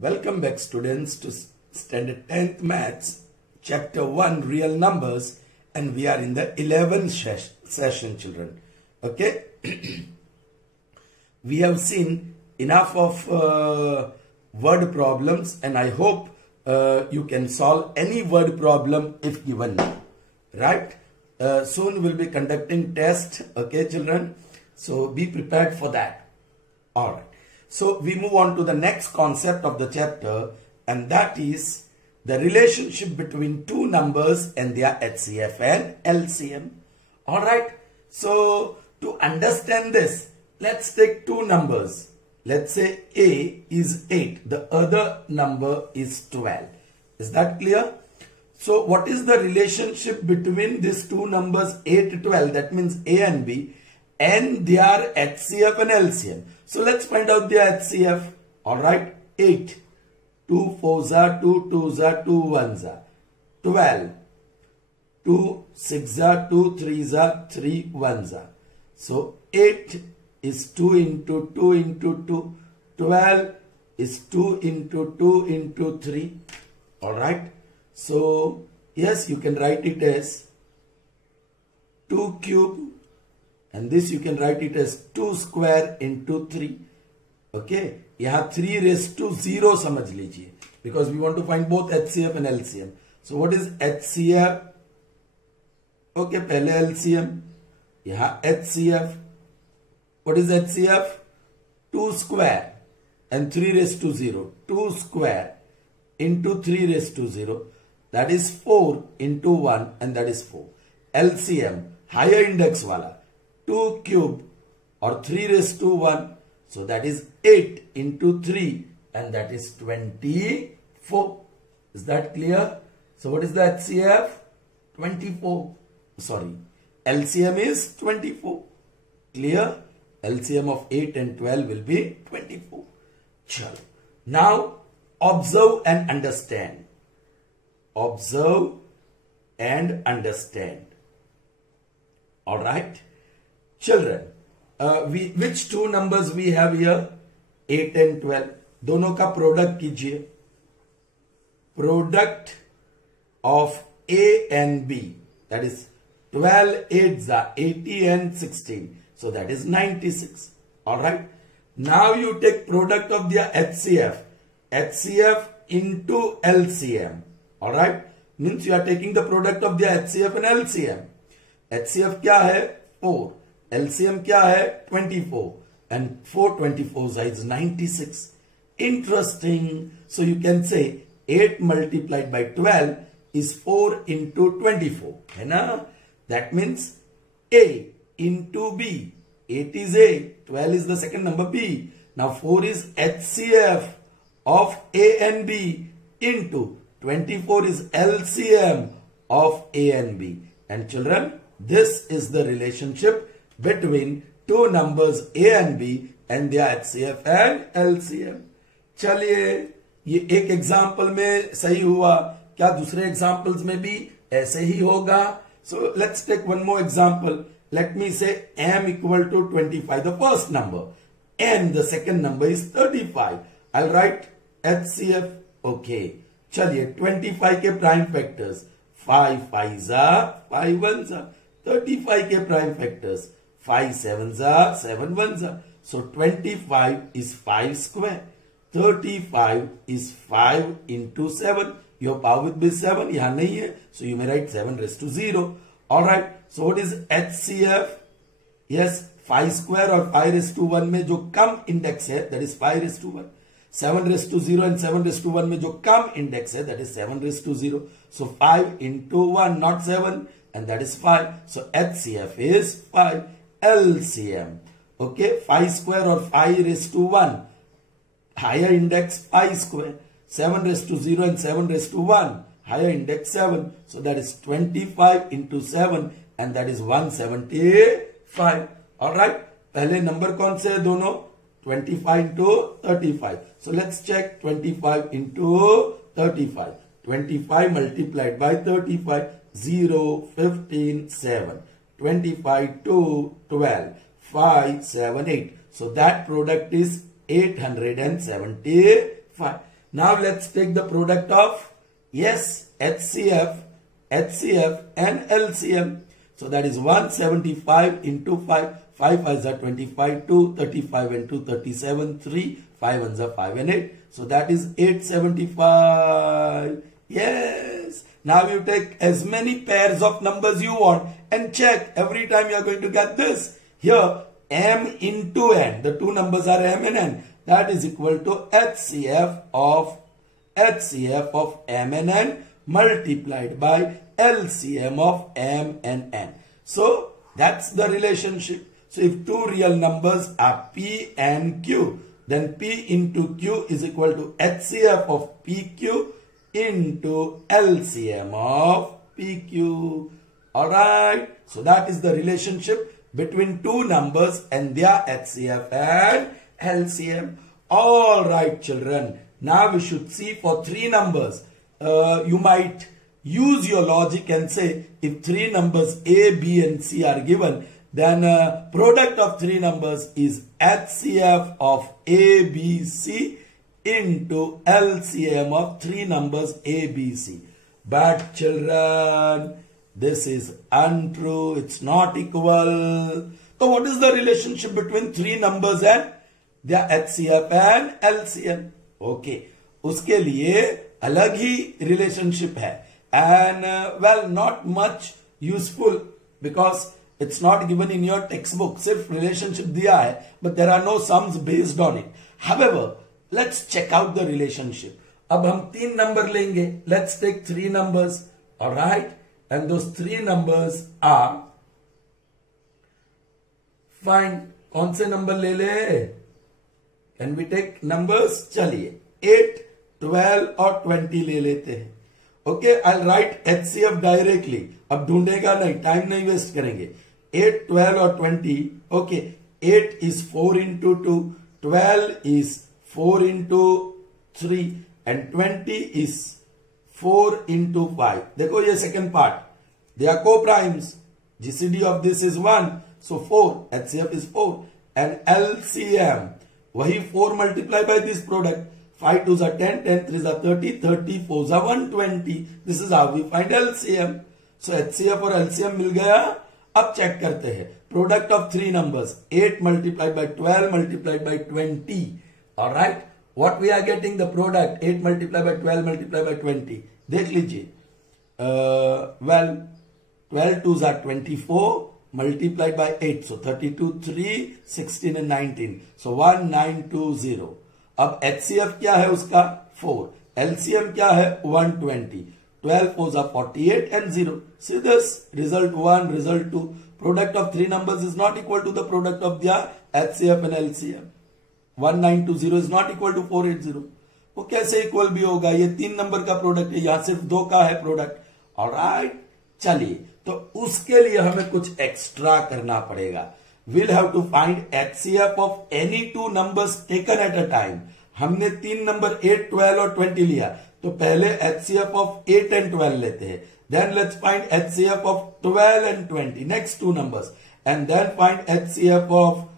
Welcome back students to standard 10th maths chapter 1 real numbers, and we are in the 11th session children. Okay. We have seen enough of word problems, and I hope you can solve any word problem if given now, right? Soon we'll be conducting test. Okay children, so be prepared for that. All right. So we move on to the next concept of the chapter, and that is the relationship between two numbers and their HCF and LCM. Alright, so to understand this, let's take two numbers. Let's say A is 8, the other number is 12. Is that clear? So what is the relationship between these two numbers 8 to 12, that means A and B, and their HCF and LCM? So let's find out their HCF. Alright, 8. 2 4s are 2 2s are 2 1s are 12. 2 6s are 2 3s are 3 1s are. So 8 is 2 into 2 into 2. 12 is 2 into 2 into 3. Alright. So yes, you can write it as 2 cube. And this you can write it as 2 square into 3. Okay. यहाँ 3 raised to 0 समझ लीजिए, because we want to find both HCF and LCM. So what is HCF? Okay, पहले LCM. यहाँ HCF. What is HCF? 2 square and 3 raised to 0. 2 square into 3 raised to 0. That is 4 into 1, and that is 4. LCM, higher index वाला, 2 cube or 3 raised to 1. So that is 8 into 3, and that is 24. Is that clear? So what is the HCF? 24. Sorry. LCM is 24. Clear? LCM of 8 and 12 will be 24. Chalo. Now observe and understand. Observe and understand. Alright. Children. Which two numbers we have here? 8 and 12. दोनों का product कीजिए. Product of A and B, that is 12 8s are 80 and 16. So that is 96. Alright. Now you take product of their HCF. HCF into LCM. Alright. Means you are taking the product of their HCF and LCM. HCF क्या है? 4. LCM क्या है? 24. And 4 24s is 96. Interesting. So you can say 8 multiplied by 12 is 4 into 24. है ना? That means A into B. 8 is A. 12 is the second number B. Now 4 is HCF of A and B into 24 is LCM of A and B. And children, this is the relationship between two numbers A and B and their HCF and LCM. चलिए, ये एक example में सही हुआ, क्या दूसरे examples में भी ऐसे ही होगा? So let's take one more example. Let me say M equal to 25, the first number, and the second number is 35. I'll write HCF. Okay. चलिए, 25 के prime factors 5 5s are 5 1s are. 35 के prime factors 5 7s are 7 1s are. So 25 is 5 square. 35 is 5 into 7. Your power will be 7. यहाँ नहीं है. So you may write 7 raised to 0. Alright. So what is HCF? Yes, 5 square और 5 raised to 1 में जो कम index है, that is 5 raised to 1. 7 raised to 0 and 7 raised to 1 में जो कम index है, that is 7 raised to 0. So 5 into 1, not 7, and that is 5. So HCF is 5. LCM. Okay, 5 square or 5 raised to 1. Higher index 5 square. 7 raised to 0 and 7 raised to 1. Higher index 7. So that is 25 into 7, and that is 175. Alright. पहले number कौन से है दोनों? 25 into 35. So let's check 25 into 35. 25 multiplied by 35. 0, 15, 7. 25 to 12. 5, 7, 8. So that product is 875. Now let's take the product of, yes, HCF and LCM. So that is 175 into 5. 5 5s are 25, 2, 35 and 2, 37, 3, 5 ones are 5 and 8. So that is 875. Yes. Now you take as many pairs of numbers you want and check. Every time you are going to get this. Here, M into N. The two numbers are M and N. That is equal to HCF of M and N multiplied by LCM of M and N. So that's the relationship. So if two real numbers are P and Q, then P into Q is equal to HCF of PQ into LCM of PQ. Alright. So that is the relationship between two numbers and their HCF and LCM. Alright children. Now we should see for three numbers. You might use your logic and say if three numbers A, B and C are given, then product of three numbers is HCF of A, B, C into LCM of three numbers A, B, C. But children, this is untrue. It's not equal. So what is the relationship between three numbers and their HCF and LCM? Okay. उसके लिए अलग ही relationship है. And well, not much useful because it's not given in your textbook. सिर्फ relationship दिया है, but there are no sums based on it. However, let's check out the relationship. अब हम तीन नंबर लेंगे. Let's take three numbers. Alright. And those three numbers are, fine. कौन से number ले ले? Can we take numbers? चलिए 8, 12 और 20 ले लेते हैं. Okay, I'll write HCF directly. अब ढूंढेगा नहीं, टाइम नहीं वेस्ट करेंगे. 8, 12 और 20. Okay, 8 is 4 into 2, 12 is 4 into 3 and 20 is 4 into 5. देखो ये second part. They are co-primes. GCD of this is 1. So 4. HCF is 4. And LCM. वही 4 multiplied by this product. 5 2s are 10, 10 3s are 30, 30 4s are 120. This is how we find LCM. So HCF और LCM मिल गया. अब check करते हैं. Product of three numbers. 8 multiplied by 12 multiplied by 20. Alright. What we are getting the product? 8 multiplied by 12 multiplied by 20. देख लीजिए. Well, 12 2s are 24 multiplied by 8. So 32, 3, 16 and 19. So 1920. अब HCF क्या है उसका? 4. LCM क्या है? 120. 12 4s are 48 and 0. See this? Result 1, result 2. Product of three numbers is not equal to the product of their HCF and LCM. 1920 is not equal to 480. वो कैसे equal भी होगा? ये तीन नंबर का प्रोडक्ट है, यहां सिर्फ दो का है प्रोडक्ट. ऑलराइट, चलिए तो उसके लिए हमें कुछ एक्स्ट्रा करना पड़ेगा. We'll have to find HCF of any two numbers taken at a time. हमने तीन नंबर 8, 12 और 20 लिया, तो पहले HCF of 8 and 12 लेते हैं. Then let's find HCF of 12 and 20, next two numbers. And then find HCF of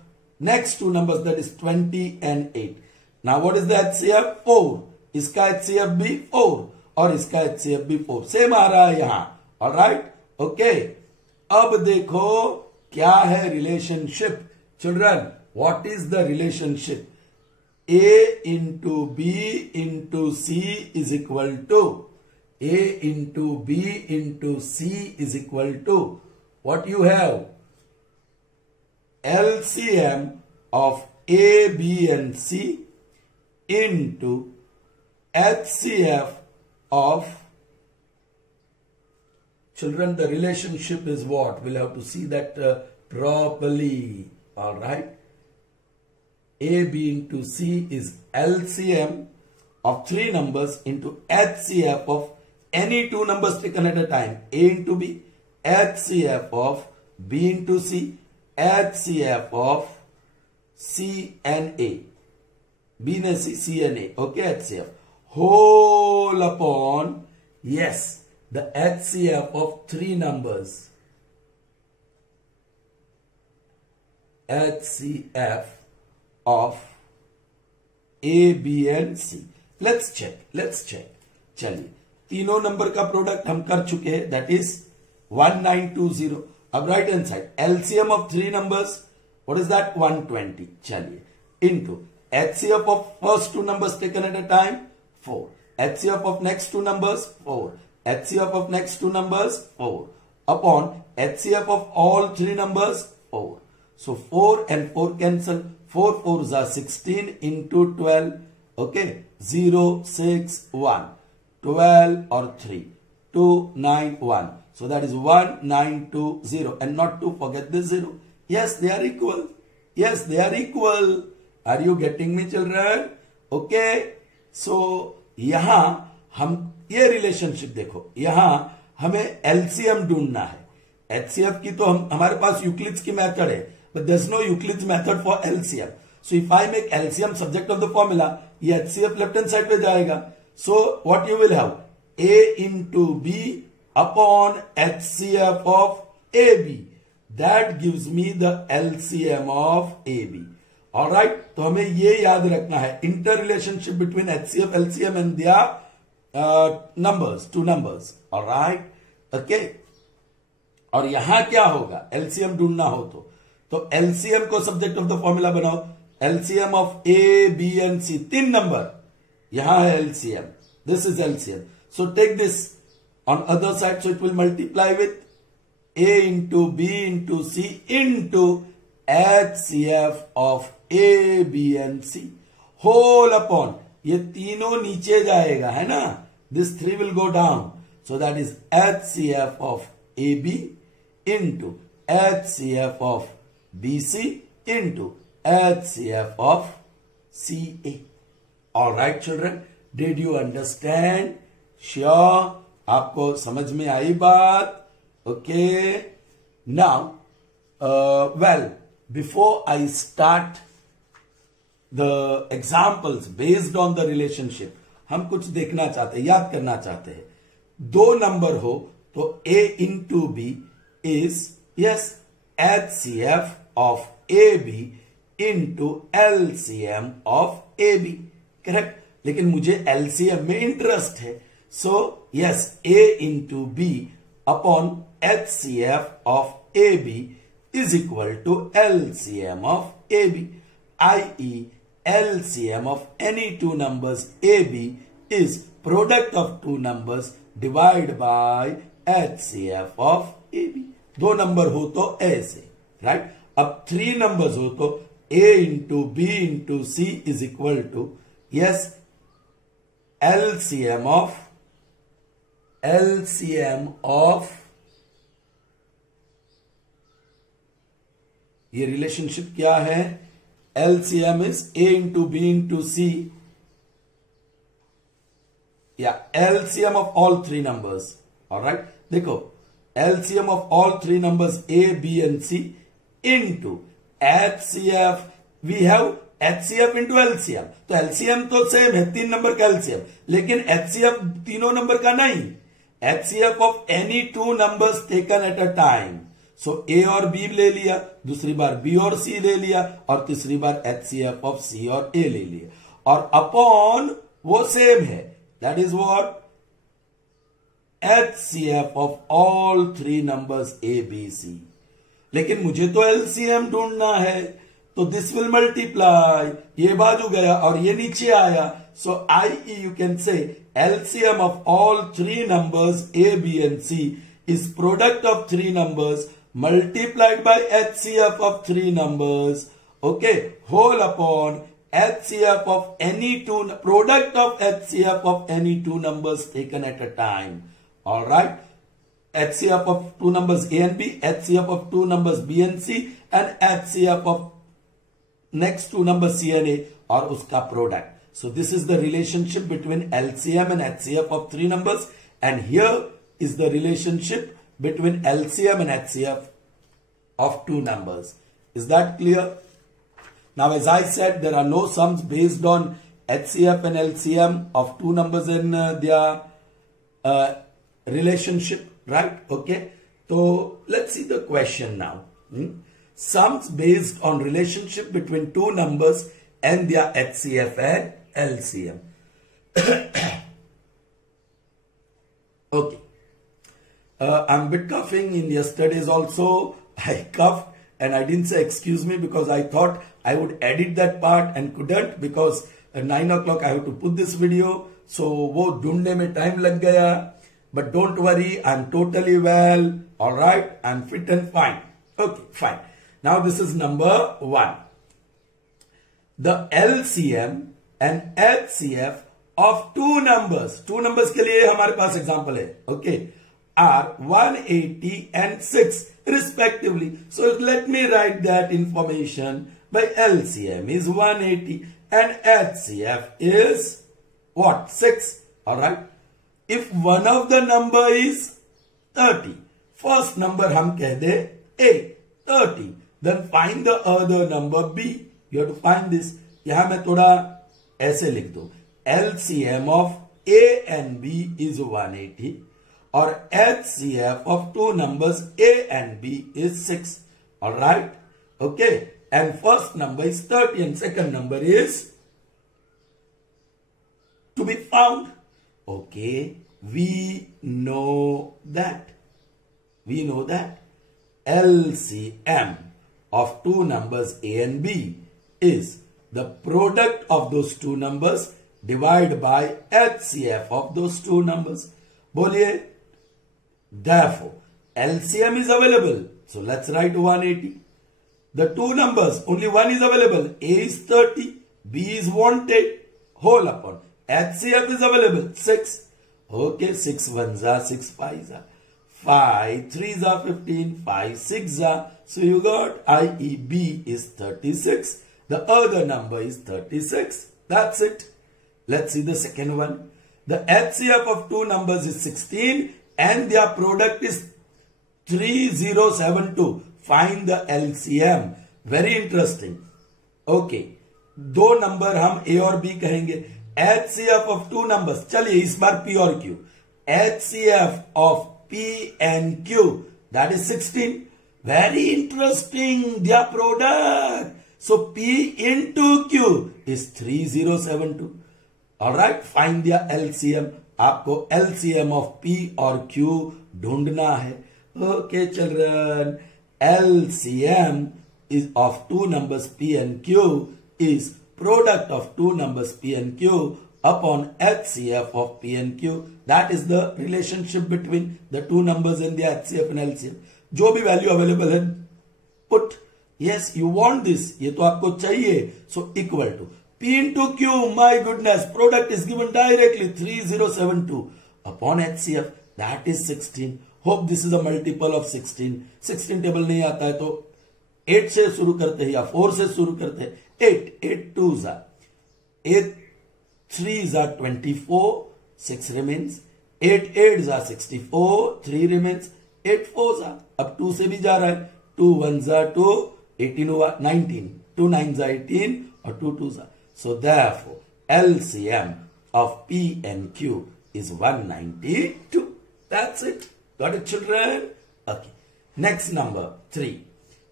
next two numbers, that is 20 and 8. Now what is the HCF? 4. इसका HCF भी 4 और इसका HCF भी 4. सेम आ रहा है यहां. Alright, okay. अब देखो क्या है relationship. Children, what is the relationship? A into B into C is equal to A into B into C is equal to what you have? LCM of A, B and C into HCF of, children, the relationship is what? We'll have to see that properly. All right. A, B into C is LCM of three numbers into HCF of any two numbers taken at a time. A into B, HCF of B into C, HCF of C and A. B and C, C and A. Okay, HCF. Whole upon, yes, the HCF of three numbers. HCF of A, B and C. Let's check. चलिए, तीनों number का product हम कर चुके हैं, that is 1920। अब right hand side LCM of three numbers, what is that 120। चलिए, into HCF of first two numbers taken at a time 4, HCF of next two numbers 4, HCF of next two numbers 4 upon HCF of all three numbers 4. So 4 and 4 cancel, 4 4s are 16 into 12, okay, 0 6 1, 12 or 3 2 9 1, so that is 1920, and not to forget the 0. Yes, they are equal. Yes, they are equal. Are you getting me, children? Okay. So यहां हम ये relationship देखो, यहां हमें LCM ढूंढना है। HCF की तो हमारे पास यूक्लिड्स की मेथड है, but there is no Euclid's method for LCM. So if I make LCM subject of the formula, ये एचसीएफ लेफ्ट हैंड साइड पे जाएगा। So what you will have, A into B upon HCF of A B, that gives me the LCM of A B. All right, तो हमें ये याद रखना है, inter relationship between HCF, LCM and their numbers, two numbers. All right, okay. और यहां क्या होगा, LCM ढूंढना हो तो LCM को सब्जेक्ट ऑफ द फॉर्मूला बनाओ। LCM ऑफ A, B एंड C, तीन नंबर, यहां है LCM, this is LCM। So take this on other side, so it will multiply with A into B into C into HCF of A, B and C whole upon, ये तीनों नीचे जाएगा, है ना, this 3 will go down, so that is HCF of AB into HCF of BC into HCF of CA. All right children, did you understand? Sure, आपको समझ में आई बात? Okay, now well, before I start the examples based on the relationship, हम कुछ देखना चाहते हैं, याद करना चाहते हैं। दो नंबर हो तो A into B is yes HCF of AB into LCM of AB, correct. लेकिन मुझे LCM में इंटरेस्ट है, so yes A into B upon HCF of AB is equal to LCM of AB, i.e. LCM of any two numbers AB is product of two numbers divided by HCF of AB. दो number हो तो ऐसे, right. अब three numbers हो तो A into B into C is equal to yes LCM of ये relationship क्या है, LCM is A into B into C, या LCM of all three numbers. Alright, देखो LCM of all three numbers A, B and C into HCF, we have HCF into LCM, तो LCM तो same है, तीन number का LCM, लेकिन HCF तीनों number का नहीं, HCF of any two numbers taken at a time. So A और B ले लिया, दूसरी बार B और C ले लिया, और तीसरी बार HCF ऑफ C और A ले लिया, और अपॉन वो सेम है, that is what HCF of all three numbers A, B, C। लेकिन मुझे तो LCM ढूंढना है, तो दिस विल मल्टीप्लाई, ये बाजू गया और ये नीचे आया, सो i.e. you can say LCM of all three numbers A, B and C is product of three numbers multiplied by HCF of three numbers, okay, whole upon HCF of any two, product of HCF of any two numbers taken at a time. All right, HCF of two numbers A and B, HCF of two numbers B and C, and HCF of next two numbers C and A, और उसका product. So this is the relationship between LCM and HCF of three numbers, and here is the relationship between LCM and HCF of two numbers. Is that clear? Now, as I said, there are no sums based on HCF and LCM of two numbers in their relationship, right? Okay. So let's see the question now. Sums based on relationship between two numbers and their HCF and LCM. Okay. I'm a bit coughing. In yesterday's also, I coughed and I didn't say excuse me because I thought I would edit that part and couldn't because at 9 o'clock I have to put this video. So वो ढूंढने में time लग गया. But don't worry, I'm totally well. All right, I'm fit and fine. Okay, fine. Now this is number 1. The LCM and HCF of two numbers के लिए हमारे पास example है. Okay, are 180 and 6 respectively. So let me write that information. By LCM is 180 and HCF is what? 6. All right. If one of the number is 30, first number हम कह दे A, 30, then find the other number B. You have to find this. यहां मैं थोड़ा ऐसे लिख दूं. LCM of A and B is 180 or HCF of two numbers A and B is 6. All right. Okay. And first number is 30 and second number is to be found. Okay, we know that. LCM of two numbers A and B is the product of those two numbers divided by HCF of those two numbers. बोलिए. Therefore, LCM is available. So let's write 180. The two numbers, only one is available. A is 30, B is wanted. Whole upon. HCF is available. 6. Okay, 6 1s are 6 5s are 5 3s are 15, 5 6s are. So you got i.e. B is 36. The other number is 36. That's it. Let's see the second one. The HCF of two numbers is 16 and their product is 3072. Find the LCM. Very interesting. Okay. दो number हम A और B कहेंगे. HCF of two numbers. चलिए इस बार P और Q. HCF of P and Q. That is 16. Very interesting. Their product. So P into Q is 3072. Alright. Find their LCM. आपको LCM of P और Q ढूंढना है. Okay children. LCM is of two numbers P and Q is product of two numbers P and Q upon HCF of P and Q. That is the relationship between the two numbers in the HCF and LCM. जो भी value available है, put. Yes, you want this. ये तो आपको चाहिए. So equal to P into Q. My goodness, product is given directly 3072 upon HCF. That is 16. Hope this is a multiple of 16. 16 table नहीं आता है तो 8 से शुरू करते हैं या 4 से शुरू करते हैं. 8 2s are 8 3s are 24. 6 remains. 8 8s are 64. 3 remains. 8 4s are. अब 2 से भी जा रहा है. 2 1s are 2. 18 हुआ 19. 2 9s are 18 और 2 2s are. So therefore LCM of P and Q is 192. That's it. Got it, children? Okay. Next number 3.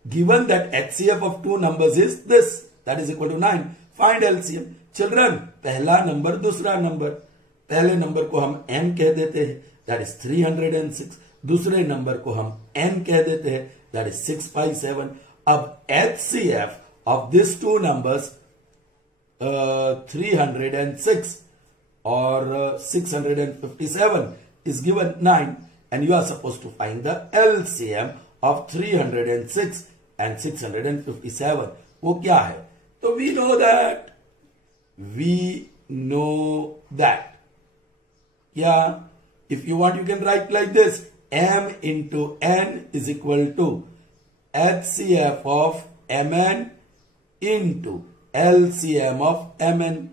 Given that HCF of two numbers is this, that is equal to 9. Find LCM. Children, पहला number दूसरा number. पहले number को हम M कह देते हैं, that is 306. दूसरे number को हम N कह देते हैं, that is 657. अब HCF of these two numbers 306 or 657 is given 9. And you are supposed to find the LCM of 306 and 657. वो क्या है? तो we know that. Yeah. If you want, you can write like this. M into N is equal to HCF of Mn into LCM of Mn.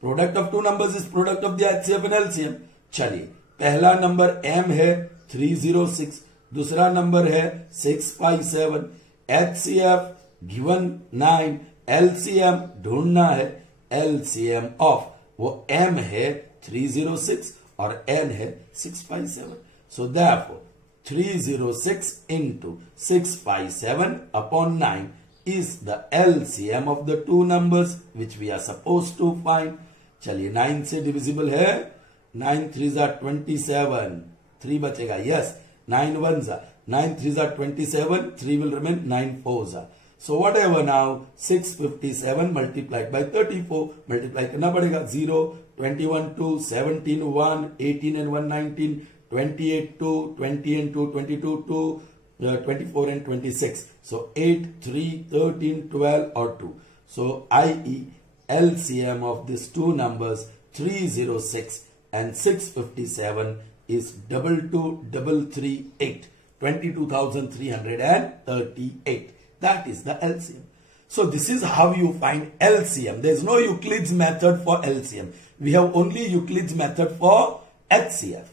Product of two numbers is product of the HCF and LCM. चलिए. पहला number M है 306, दूसरा number है 657. HCF given 9, LCM ढूंढना है. LCM of वो M है 306 और N है 657. So therefore 306 into 657 upon 9 is the LCM of the two numbers which we are supposed to find. चलिए 9 से डिविजिबल है, 9 3 जा 27, 3 बचेगा, यस 9 1 जा 9 3 जा 27, 3 will remain, 9 4 जा. So whatever now 657 multiplied by 34, multiply करना पड़ेगा, 0 21 2 17 1 18 and 1 19 28 2 20 and 2 22 2 24 and 26. So 8 3 13 12 or 2. So i.e. LCM of these two numbers 306 and 657 is 22338, 22,338. That is the LCM. So this is how you find LCM. There is no Euclid's method for LCM. We have only Euclid's method for HCF.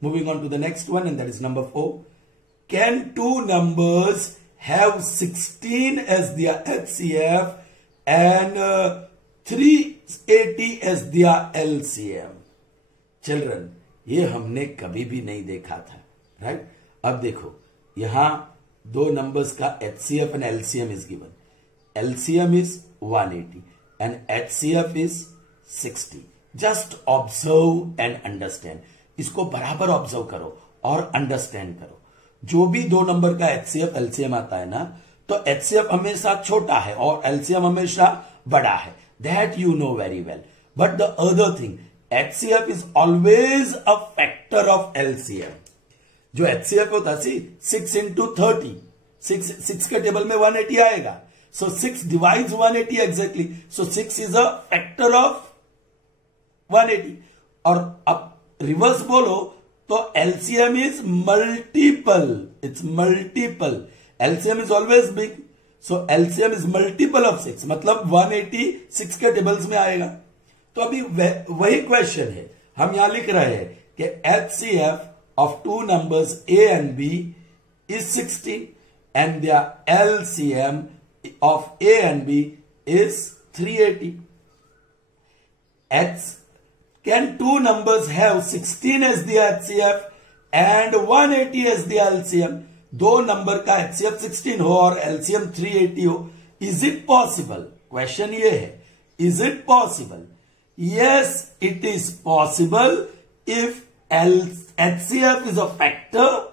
Moving on to the next one, and that is number 4. Can two numbers have 16 as their HCF and 380 as their LCM? Children, ये हमने कभी भी नहीं देखा था, right? अब देखो, यहां दो नंबर्स का HCF and LCM is given. LCM is 180 and HCF is 60. Just observe and understand. इसको बराबर ऑब्जर्व करो और अंडरस्टैंड करो. जो भी दो नंबर का HCF LCM आता है ना, तो HCF हमेशा छोटा है और LCM हमेशा बड़ा है. That you know very well. But the other thing, HCF is always a factor of LCM. जो HCF होता है 6 into 30, 6 के टेबल में 180 आएगा. So 6 divides 180 exactly. So 6 is a factor of 180. और अब रिवर्स बोलो तो LCM is multiple. It's multiple. LCM is always big. So LCM is multiple of 6. मतलब 180 6 के टेबल्स में आएगा. तो अभी वही क्वेश्चन है, हम यहां लिख रहे हैं कि HCF of two numbers A and B is 16 and their LCM of A and B is 380. Can two numbers have 16 as the HCF and 180 as the LCM? दो नंबर का HCF 16 हो और LCM 380 हो. Is it possible? क्वेश्चन ये है, is it possible? Yes, it is possible if HCF is a factor,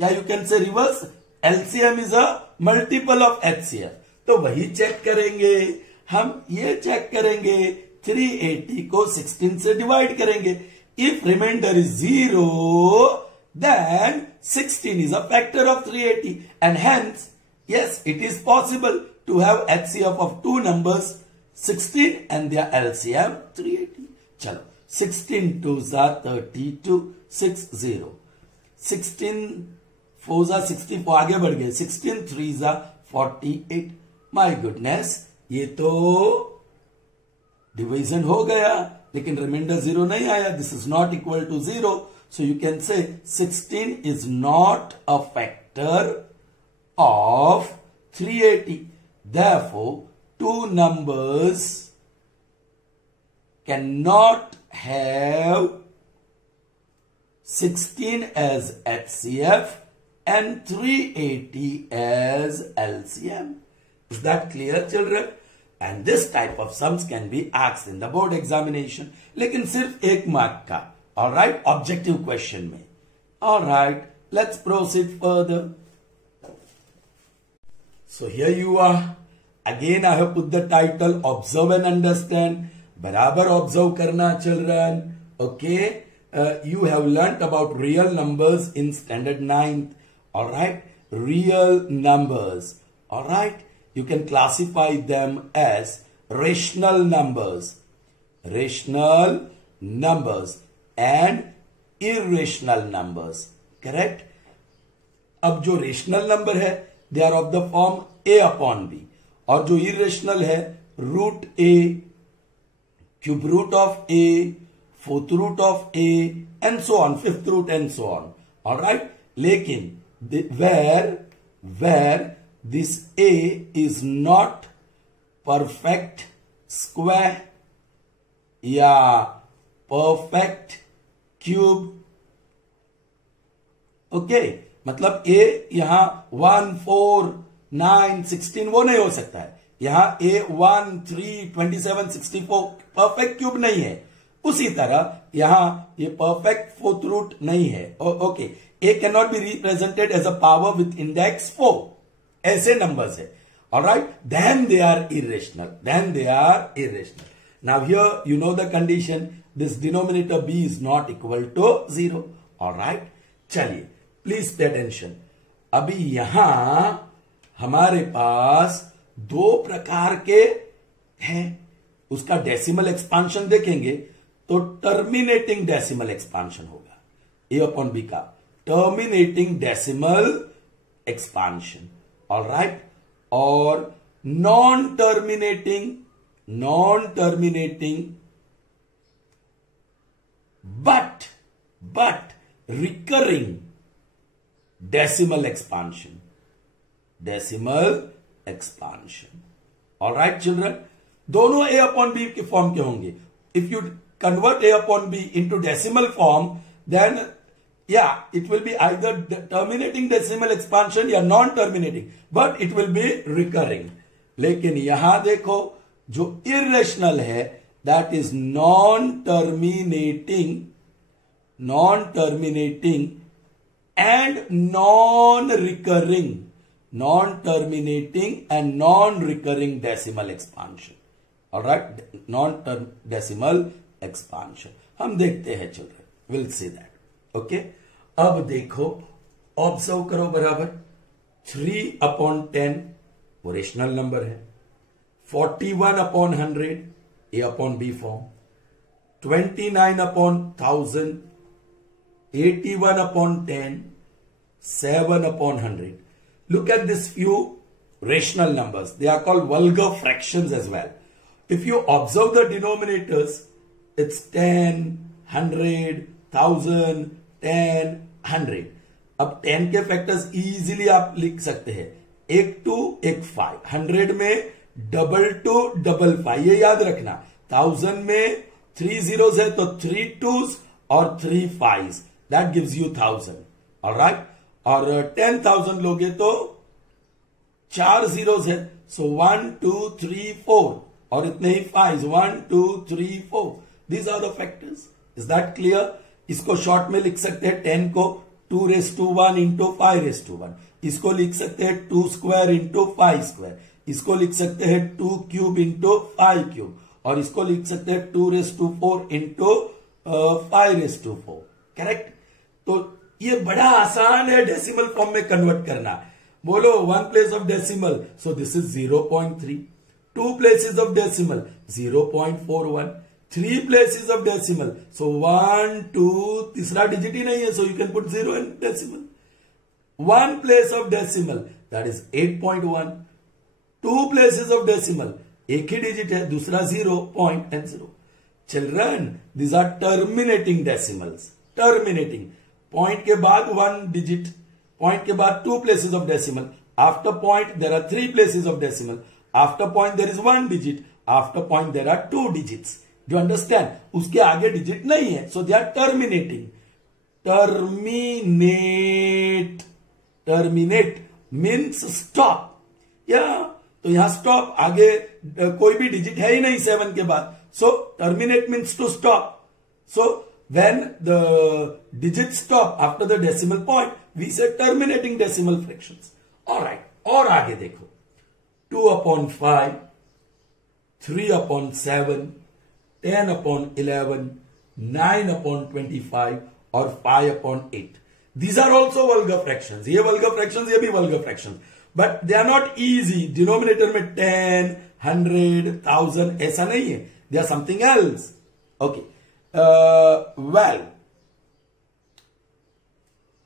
या you can say reverse, LCM is a multiple of HCF. तो वही चेक करेंगे, हम ये चेक करेंगे, 380 को 16 से डिवाइड करेंगे. If remainder is 0, then 16 is a factor of 380 and hence, yes, it is possible to have HCF of two numbers 16 and their LCM 380. चलो 16 2s are 32, 60. 16 4s are 64, आगे बढ़ गए. 16 3s are 48. My goodness, ये तो division हो गया लेकिन reminder 0 नहीं आया. This is not equal to 0. So you can say 16 is not a factor of 380. Therefore, two numbers cannot have 16 as HCF and 380 as LCM. Is that clear, children? And this type of sums can be asked in the board examination. लेकिन सिर्फ 1 mark का. All right, objective question में. All right, let's proceed further. So here you are. Again, I have put the title Observe and Understand. बराबर observe करना, children. Okay, you have learnt about real numbers in standard 9th. All right, real numbers. All right, you can classify them as rational numbers. Rational numbers and irrational numbers. Correct? अब जो rational number है they are of the form a upon b और जो irrational है root a, cube root of a, fourth root of a and so on, fifth root and so on. Alright, लेकिन where this a is not perfect square या perfect cube. Okay, मतलब a यहां 1 4 9 16 वो नहीं हो सकता है. यहां A1, 3, 27, 64 परफेक्ट क्यूब नहीं है, उसी तरह यहां ये परफेक्ट फोर्थ रूट नहीं है. Okay, A can not be represented as a power with index 4. ऐसे नंबर्स है. Alright, then they are irrational. Now here you know the condition. This denominator b is not equal to 0. Alright, चलिए please pay attention. अभी यहां हमारे पास दो प्रकार के हैं. उसका डेसिमल एक्सपांशन देखेंगे तो टर्मिनेटिंग डेसिमल एक्सपांशन होगा. A अपॉन B का टर्मिनेटिंग डेसिमल एक्सपांशन. Alright, और non terminating but recurring decimal expansion. Alright children, दोनों A अपॉन बी के फॉर्म के होंगे. If you convert A upon B into decimal form, then it will be either terminating decimal expansion या non-terminating, but it will be recurring. लेकिन यहां देखो जो irrational है, that is non-terminating and non-recurring decimal expansion. Alright, non-decimal expansion हम देखते हैं children, we'll see that. Okay, अब देखो, ऑब्जर्व करो बराबर. 3 अपॉन 10 वो रेशनल नंबर है. 41 upon 100 a upon b form. 29 upon 1000, 81 upon 10, 7 upon 100. Look at this few rational numbers. They are called vulgar fractions as well. If you observe the denominators, it's 10, 100, 1000, 10, 100. अब 10 के factors easily आप लिख सकते हैं. एक 2, एक 5. 100 में 2, 5, 5, ये याद रखना. 1000 में 3 zeros है तो 3 2s और 3 5s. That gives you 1000. Alright? और 10,000 लोगे तो 4 zeros है. So 1, 2, 3, 4 और इतने ही 5s. 1, 2, 3, 4. These are the factors. Is that clear? इसको शॉर्ट में लिख सकते हैं 10 को 2 raised to 1 into 5 raised to 1. इसको लिख सकते हैं 2 square into 5 square. इसको लिख सकते हैं 2 cube into 5 cube. और इसको लिख सकते हैं 2 raised to 4 into 5 raised to 4. Correct? तो ये बड़ा आसान है डेसिमल फॉर्म में कन्वर्ट करना. बोलो 1 place of decimal, so this is 0.3. 2 places of decimal, 0.41. 3 places of decimal, so 1, 2, तीसरा डिजिट ही नहीं है, so you can put 0 in decimal. 1 place of decimal, that is 8.1. 2 places of decimal, एक ही digit है, दूसरा 0.0. Children, these are terminating decimals. Terminating. Point के बाद 1 digit, point के बाद 2 places of decimal. After point there are 3 places of decimal. After point there is 1 digit. After point there are 2 digits. Do you understand? उसके आगे digit नहीं है, so they are terminating. Terminate means stop. तो यहां stop, आगे कोई भी digit है ही नहीं 7 के बाद. So terminate means to stop. So when the digits stop after the decimal point, we say terminating decimal fractions. Alright, और आगे देखो. 2 upon 5, 3 upon 7, 10 upon 11, 9 upon 25 और 5 upon 8. These are also vulgar fractions. ये vulgar fractions, ये भी vulgar fractions. But they are not easy. Denominator में 10, 100, 1000 ऐसा नहीं है. They are something else. Okay. Well,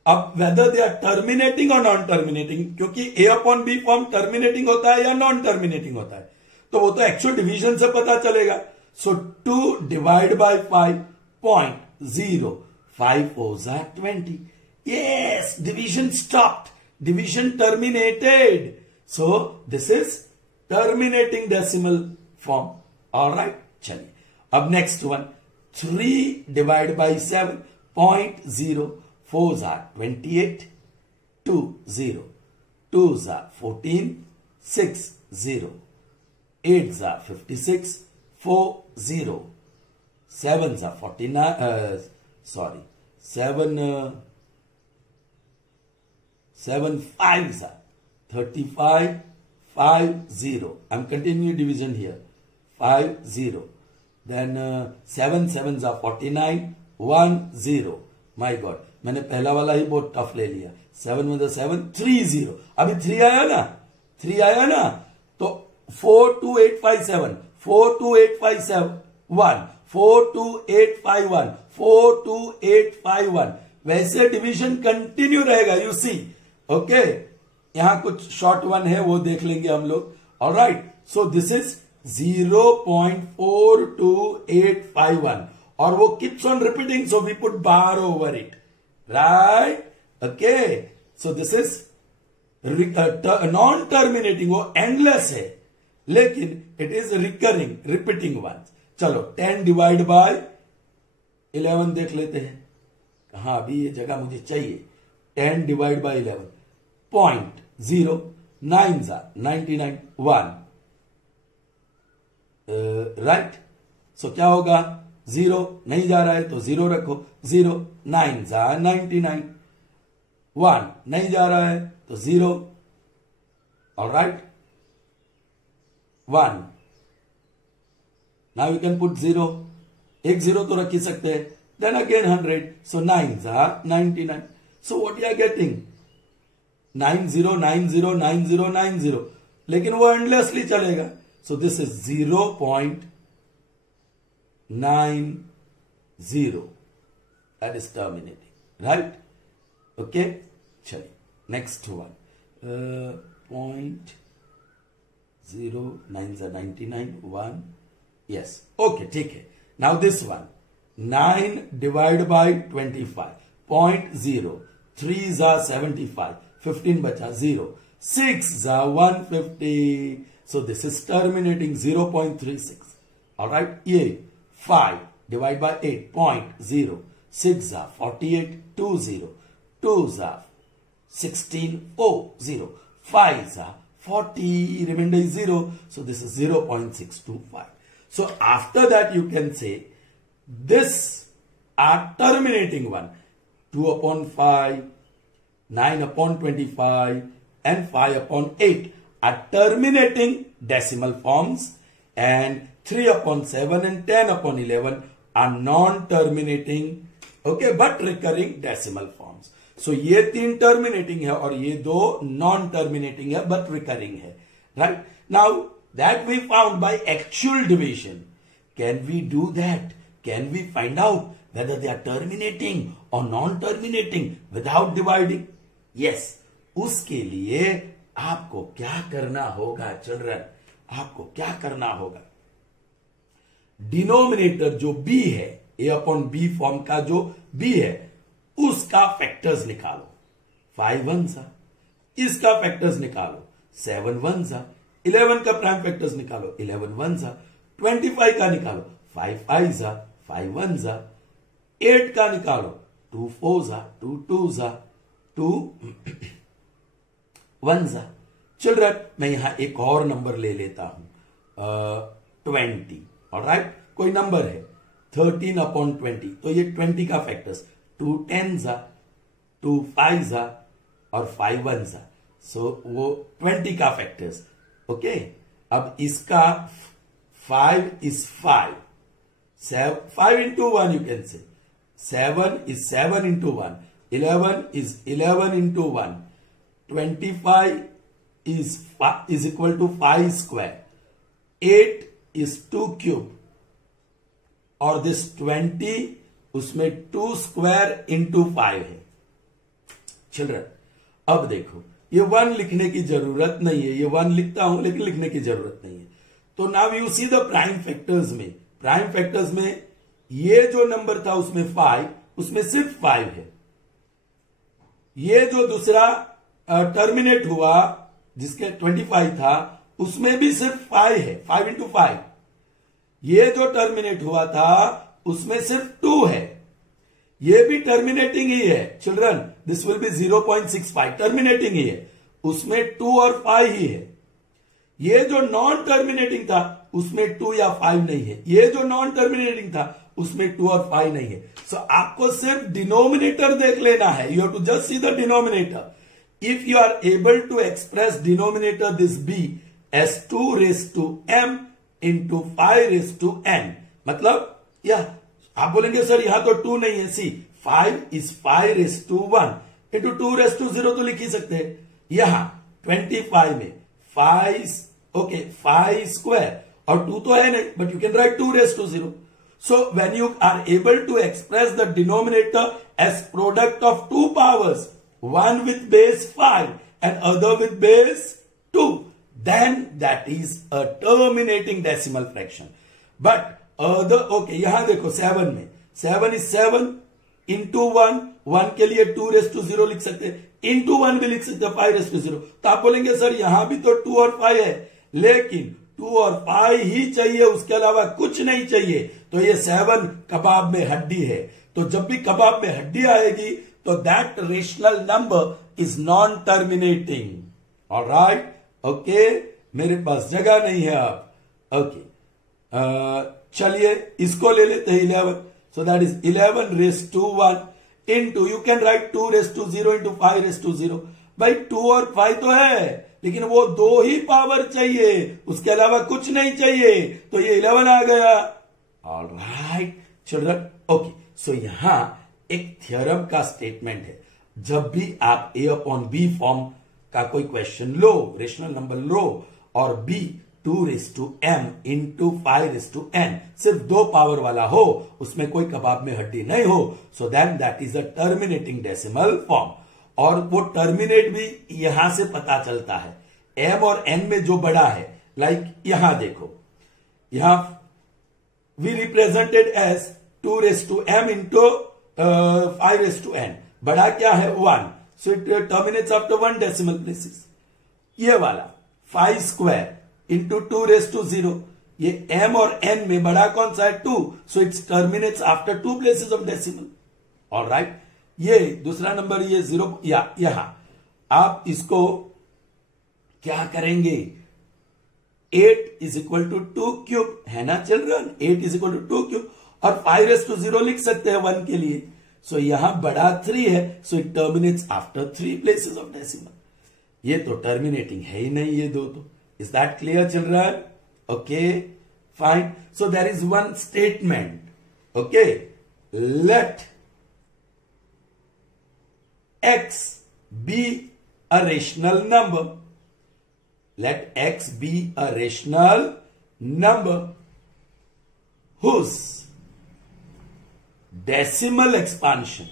अब whether they are terminating or non-terminating, क्योंकि A upon B form terminating होता है या non-terminating होता है, तो वो तो एक्चुअल डिवीजन से पता चलेगा. So 2 divided by 5.0. 5 4s are 20. Yes, division stopped. Division terminated. So this is terminating decimal form. Alright, चलिए. अब next one. 3 divided by 7.0. 4s are 28. 2 0. 2s are 14. 6 0. 8s are 56, 4 0, 7s are 49, 7 5s are 35, 5 0. I'm continuing division here. 5 0. Then 7 7s are 49, 1 0. My God, मैंने पहला वाला ही बहुत tough ले लिया. 7 में तो 7, 3 0. अभी 3 आया ना, 3 आया ना, तो 4 2 8 5 7, 4 2 8 5 7 1, 4 2 8 5 1, 4 2 8 5 1. वैसे डिवीजन कंटिन्यू रहेगा. You see, okay. यहां कुछ शॉर्ट वन है, वो देख लेंगे हम लोग. ऑलराइट, सो दिस इज 0.42851, और वो keeps on repeating, so we put bar over it, right? Okay, so this is non terminating, वो endless है, लेकिन it is recurring, repeating ones. चलो 10 डिवाइड बाय 11 देख लेते हैं. कहां अभी ये जगह मुझे चाहिए. 10 डिवाइड बाय 11, 0.0, 9 99, 1, राइट. सो क्या होगा, 0 नहीं जा रहा है तो 0 रखो. 0 9 99, 1 नहीं जा रहा है तो 0. Alright, 1. Now you can put 0. एक 0 तो रख ही सकते हैं. Then again 100, so 9 99. So what you are getting, 90909090, लेकिन वो एंडलेसली चलेगा. So this is 0.90. That is terminating, right. Okay, चलिए नेक्स्ट वन. 0.0999, 1. यस, ओके, ठीक है. Now this one, 9 divide by 25, 0.0, 3s are 75, 15 बचा 0, 6s are 150. So this is terminating 0.36. All right. ये 5 divide by 8.0, 6s are 48, 20, 2s are 16, 0, 5s are 40, remainder is 0. So this is 0.625. So after that you can say this are terminating one. 2 upon 5, 9 upon 25, and 5 upon 8 are terminating decimal forms, and 3 upon 7 and 10 upon 11 are non-terminating, okay, but recurring decimal forms. So ये 3 terminating है और ये 2 non-terminating है but recurring है, right? Now that we found by actual division, can we do that? Can we find out whether they are terminating or non-terminating without dividing? Yes. उसके लिए आपको क्या करना होगा चिल्ड्रन, आपको क्या करना होगा, डिनोमिनेटर जो b है, a अपॉन b फॉर्म का जो b है, उसका फैक्टर्स निकालो. 5 1s, इसका फैक्टर्स निकालो. 7 1s, 11 का प्राइम फैक्टर्स निकालो. 11 1s, 25 का निकालो. 5 5s, 5 1s, 8 का निकालो. 2 4s, 2 2s, 2 1s. चिल्ड्रन, मैं यहां एक और नंबर ले लेता हूं, 20. ऑलराइट, कोई नंबर है 13 अपॉन 20, तो ये 20 का फैक्टर्स 2 10s, 2 5s और 5 1s. सो वो 20 का फैक्टर्स. ओके, अब इसका 5 is 5. 5 into 1 you can say. 7 is 7 into 1. 11 is 11 into 1. 25 is equal to 5 square. 8 is 2 cube. और this 20 उसमें 2 square into 5 है. चिल्ड्रन, अब देखो, ये 1 लिखने की जरूरत नहीं है. ये 1 लिखता हूं लेकिन लिखने की जरूरत नहीं है. तो now you see the prime factors में, प्राइम फैक्टर्स में ये जो नंबर था उसमें 5, उसमें सिर्फ 5 है. ये जो दूसरा टर्मिनेट हुआ जिसके 25 था, उसमें भी सिर्फ 5 है. 5 into 5. ये जो टर्मिनेट हुआ था उसमें सिर्फ 2 है. ये भी टर्मिनेटिंग ही है children. This will be 0.65, terminating ही है. उसमें 2 और 5 ही है. ये जो नॉन टर्मिनेटिंग था उसमें 2 या 5 नहीं है, ये जो नॉन टर्मिनेटिंग था उसमें 2 और 5 नहीं है। सो आपको सिर्फ डिनोमिनेटर देख लेना है, you have to just see the denominator. If you are able to express denominator this B as 2 raise to m into 5 raise to n, मतलब या आप बोलेंगे सर यहां तो 2 नहीं है, see 5 is 5 raise to 1 into 2 raise to 0 तो लिख ही सकते हैं। यहां 25 में 5 ओके 5 स्क्वायर और 2 तो है नहीं, but you can write 2 raise to 0। So when you are able to express the denominator as product of two powers, one with base 5 and other with base 2, then that is a terminating decimal fraction. But other okay, यहां देखो 7 में 7 is 7 into 1, 1 के लिए 2 raise to 0 लिख सकते हैं, into 1 भी लिख सकते हैं 5 रेस टू 0। तो आप बोलेंगे सर यहां भी तो 2 और 5 है, लेकिन 2 और 5 ही चाहिए, उसके अलावा कुछ नहीं चाहिए। तो ये 7 कबाब में हड्डी है, तो जब भी कबाब में हड्डी आएगी तो that rational number is non terminating. Alright, okay, मेरे पास जगह नहीं है अब, ओके चलिए इसको ले लेते हैं 11। So that is 11 raise to 1 into, you can write 2 raise to 0 into 5 raise to 0। भाई 2 और 5 तो है, लेकिन वो 2 ही पावर चाहिए, उसके अलावा कुछ नहीं चाहिए, तो ये 11 आ गया। ऑलराइट चिल्ड्रन, ओके, सो यहां एक थ्योरम का स्टेटमेंट है, जब भी आप a अपॉन बी फॉर्म का कोई क्वेश्चन लो, रेशनल नंबर लो, और b 2 raise to m into 5 raise to n सिर्फ 2 पावर वाला हो, उसमें कोई कबाब में हड्डी नहीं हो, so then that is a terminating decimal form. और वो टर्मिनेट भी यहां से पता चलता है, m और n में जो बड़ा है, लाइक यहां देखो, यहां we represented as 2 raise to m into 5 raised to n, बड़ा क्या है 1, so it terminates after 1 decimal places। ये वाला 5 स्क्वायर इंटू 2 raised to 0, ये m और n में बड़ा कौन सा है 2, so it terminates after 2 places of decimal। Alright, ये दूसरा नंबर, ये 0 या यहां आप इसको क्या करेंगे, 8 इज इक्वल टू 2 क्यूब है ना children, 8 is equal to 2 cube, और 5 रेस टू 0 लिख सकते हैं 1 के लिए। सो यहां बड़ा 3 है, so it terminates after 3 places of decimal. ये तो टर्मिनेटिंग है ही नहीं ये दो तो। Is that clear children? Okay fine, so there is one statement, okay, let x be a rational number, let x be a rational number whose decimal expansion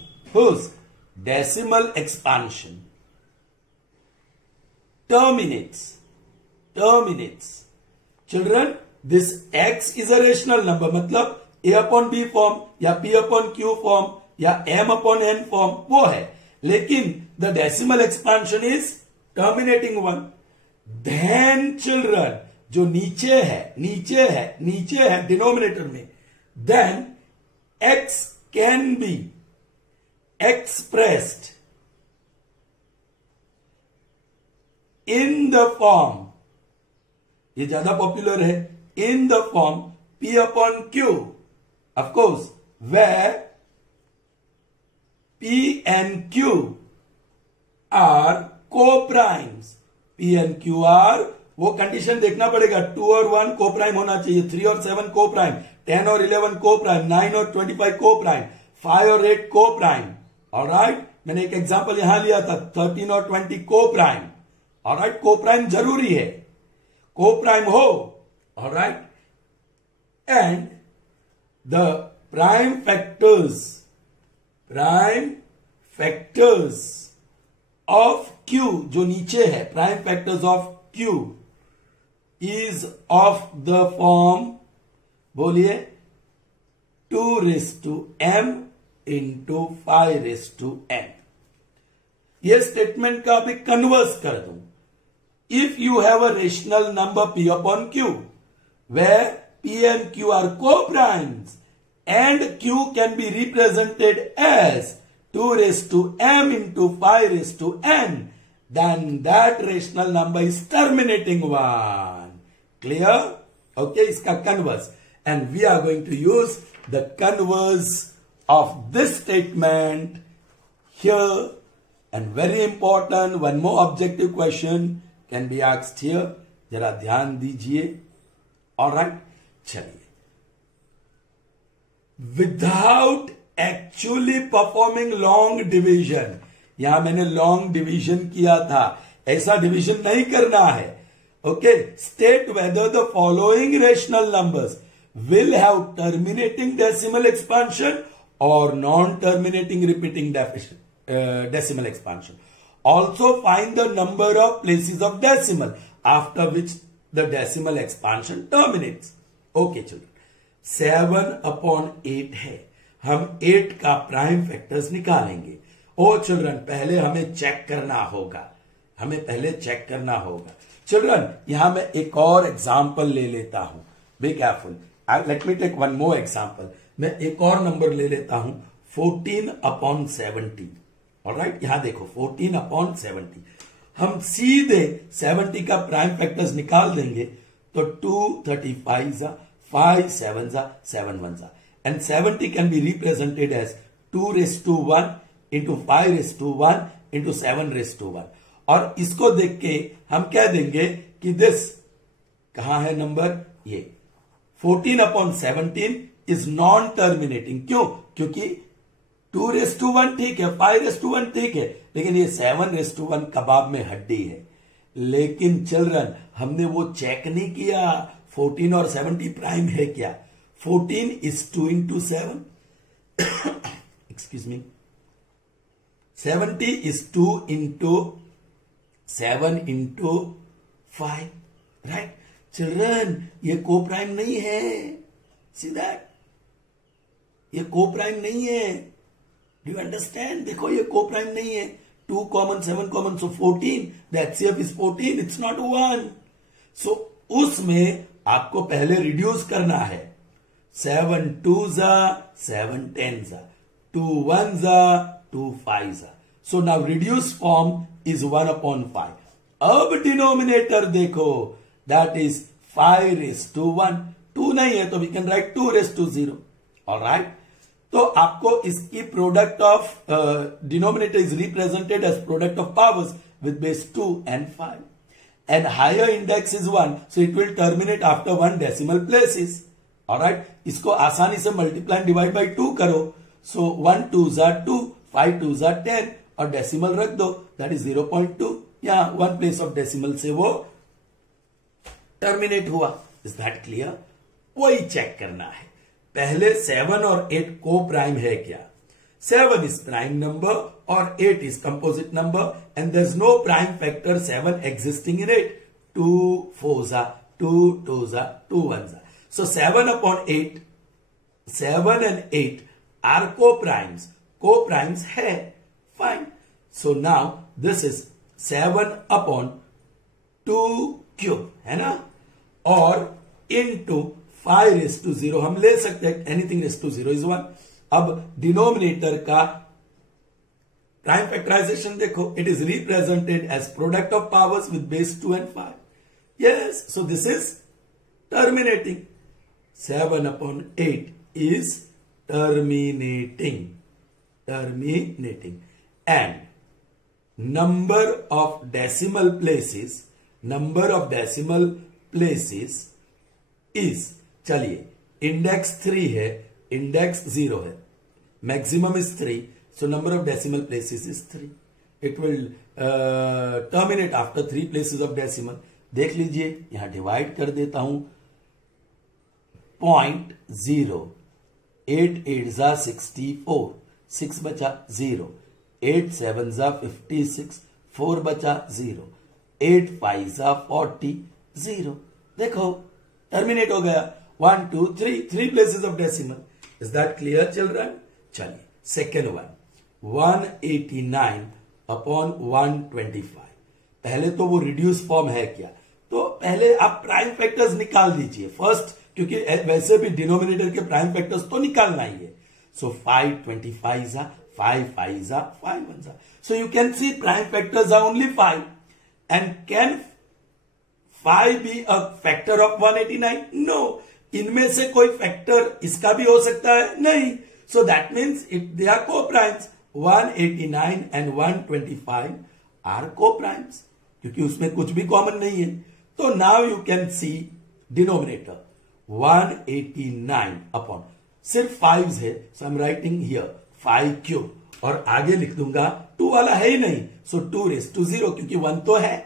terminates children, this x is a rational number, मतलब a upon b form या p upon q form या m upon n form वो है, लेकिन the decimal expansion is terminating 1। then children, जो नीचे है denominator में, then x can be expressed in the form, ये ज्यादा पॉपुलर है, in the form p upon q, of course, where p and q are co-primes। p and q are, वो condition देखना पड़ेगा, 2 और 1 को प्राइम होना चाहिए, 3 और 7 को प्राइम, 10 और 11 को प्राइम, 9 और 25 को प्राइम, 5 और 8 को प्राइम। ऑलराइट, मैंने एक एग्जांपल यहां लिया था, 13 और 20 को प्राइम। ऑलराइट, को प्राइम जरूरी है, को प्राइम हो। Alright, and the prime factors of Q, जो नीचे है, prime factors of Q is of the form, बोलिए, 2 raised to m into 5 raised to n। ये स्टेटमेंट का अभी कन्वर्स कर दूं, if you have a rational number p upon q where p and q are co-primes and q can be represented as 2 raised to m into 5 raised to n, then that rational number is terminating 1। Clear? Okay, इसका converse. And we are going to use the converse of this statement here. And very important, one more objective question can be asked here. जरा ध्यान दीजिए. Alright? चलिए. Without actually performing long division. यहां मैंने long division किया था. ऐसा division नहीं करना है. Okay? State whether the following rational numbers will have terminating decimal expansion or non-terminating repeating decimal expansion. Also find the number of places of decimal after which the decimal expansion terminates. Okay, children. 7/8 है. हम 8 का prime factors निकालेंगे. ओ children, पहले हमें check करना होगा. Children, यहां मैं एक और एग्जाम्पल ले लेता हूं. Be careful. Let me take one more example. मैं एक और नंबर ले लेता हूं. 14/70. ऑलराइट, यहां देखो 14/70. हम सीधे 70 का प्राइम फैक्टर्स निकाल देंगे तो 235 5 7 7 1 and 70 can be represented as 2⁻1 into 5⁻1 into 7⁻1. और इसको देख के हम कह देंगे कि दिस कहां है नंबर, ये 14/17 इज नॉन टर्मिनेटिंग. क्यों? क्योंकि 2⁻1 ठीक है, 5⁻1 ठीक है, लेकिन ये 7⁻1 कबाब में हड्डी है. लेकिन चिल्ड्रन, हमने वो चेक नहीं किया 14 और 70 प्राइम है क्या. 14 is 2 into 7. Excuse me. 70 is 2 into 7 into 5. Right? Children, ये को प्राइम नहीं है. See that? ये को प्राइम नहीं है. Do you understand? देखो ये को प्राइम नहीं है. 2 common, 7 common, so 14. The HCF is 14. It's not 1. So उसमें आपको पहले रिड्यूस करना है. 7 2s 7 10s 2 1s 2 5s. So now reduced form is 1/5. अब डिनोमिनेटर देखो, that is 5⁻1. 2 नहीं है तो we can write 2⁻0. Alright? तो आपको इसकी product of denominator is represented as product of powers with base 2 and 5. And higher index is 1, so it will terminate after 1 decimal places. Alright? इसको आसानी से multiply and divide by 2 करो. So 1 2s are 2, 5 2s are 10 और decimal रख दो, that is 0.2. यहाँ 1 place of decimal से वो terminate हुआ. Is that clear? वही चेक करना है. पहले 7 और 8 को प्राइम है क्या. 7 is prime number or 8 is composite number and there's no prime factor 7 existing in it. 2 4s are 2 2s are 2 1s are. So 7/8, 7 and 8 are co-primes. Co-primes है. Fine. So now this is 7/2 cube है ना, और into 5⁻0 हम ले सकते हैं. Anything raised to 0 is 1. अब denominator का प्राइम फैक्टराइजेशन देखो, it is represented as product of powers with base 2 and 5. Yes, so this is terminating. 7/8 is terminating and number of decimal places is, चलिए index 3 है, index 0 है, maximum is 3, so number of decimal places is 3. It will terminate after 3 places of decimal. देख लीजिए, यहां divide कर देता हूं. 0.0, 8 8s are 64, 6 बचा 0, 8 7s are 56, 4 बचा 0, 8 5s are 40, 0. देखो टर्मिनेट हो गया. 1 2 3 places of decimal. Is that clear, children? चलिए सेकेंड वन, 189/125. पहले तो वो रिड्यूस फॉर्म है क्या, तो पहले आप प्राइम फैक्टर्स निकाल दीजिए फर्स्ट, क्योंकि वैसे भी डिनोमिनेटर के प्राइम फैक्टर्स तो निकालना ही है. सो 5 25s 5 5s 5 1s. So you can see prime factors are only 5 and can 5 be a factor of 189? No. इनमें से कोई फैक्टर इसका भी हो सकता है? नहीं. So that means if they are co-primes, 189 and 125 are co-primes. क्योंकि उसमें कुछ भी कॉमन नहीं है. तो now you can see denominator 189 upon सिर्फ 5 है. So I'm writing here 5 cube और आगे लिख दूंगा 2 वाला है ही नहीं. So 2 raised to 0 क्योंकि 1 तो है.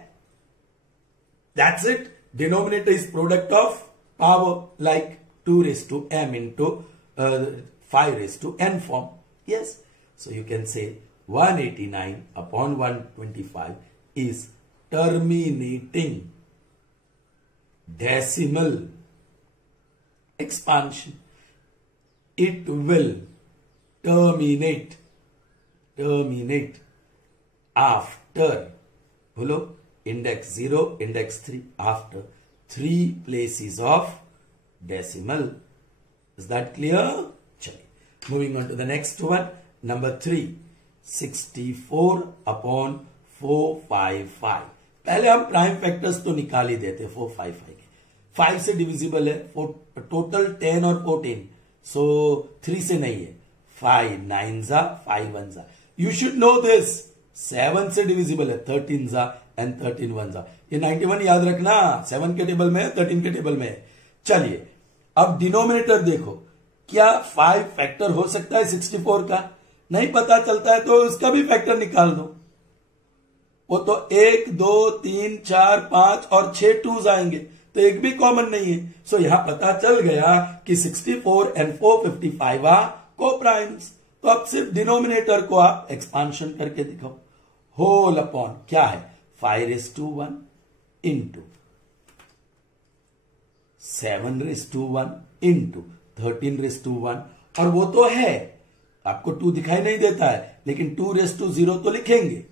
That's it. Denominator is product of power like 2 raised to m into 5 raised to n form. Yes. So you can say 189 upon 125 is terminating decimal expansion. It will terminate after, बोलो, index 0, index 3, after 3 places of decimal. Is that clear? चलिए, moving on to the next one. Number 3, 64 upon 455. पहले हम prime factors तो निकाल ही देते 455 के. 5 से divisible है, टोटल 10 और 14, सो 3 से नहीं है. 5 9 जा, 5 1 जा. You should know this. 7 से डिविजिबल है, 13 जा एंड 13 1 जा. ये 91 याद रखना, 7 के टेबल में है, 13 के टेबल में है. चलिए, अब डिनोमिनेटर देखो. क्या 5 फैक्टर हो सकता है 64 का? नहीं पता चलता है तो उसका भी फैक्टर निकाल दो. वो तो 1 2 3 4 5 और 6 2s आएंगे, तो एक भी कॉमन नहीं है. सो यहां पता चल गया कि 64 एंड 455 आर को-प्राइम्स. तो अब सिर्फ डिनोमिनेटर को आप एक्सपांशन करके दिखाओ. होल अपॉन क्या है? 5 raised to 1 into 7 raised to 1 into 13 raised to 1. और वो तो है, आपको 2 दिखाई नहीं देता है, लेकिन 2 raised to 0 तो लिखेंगे.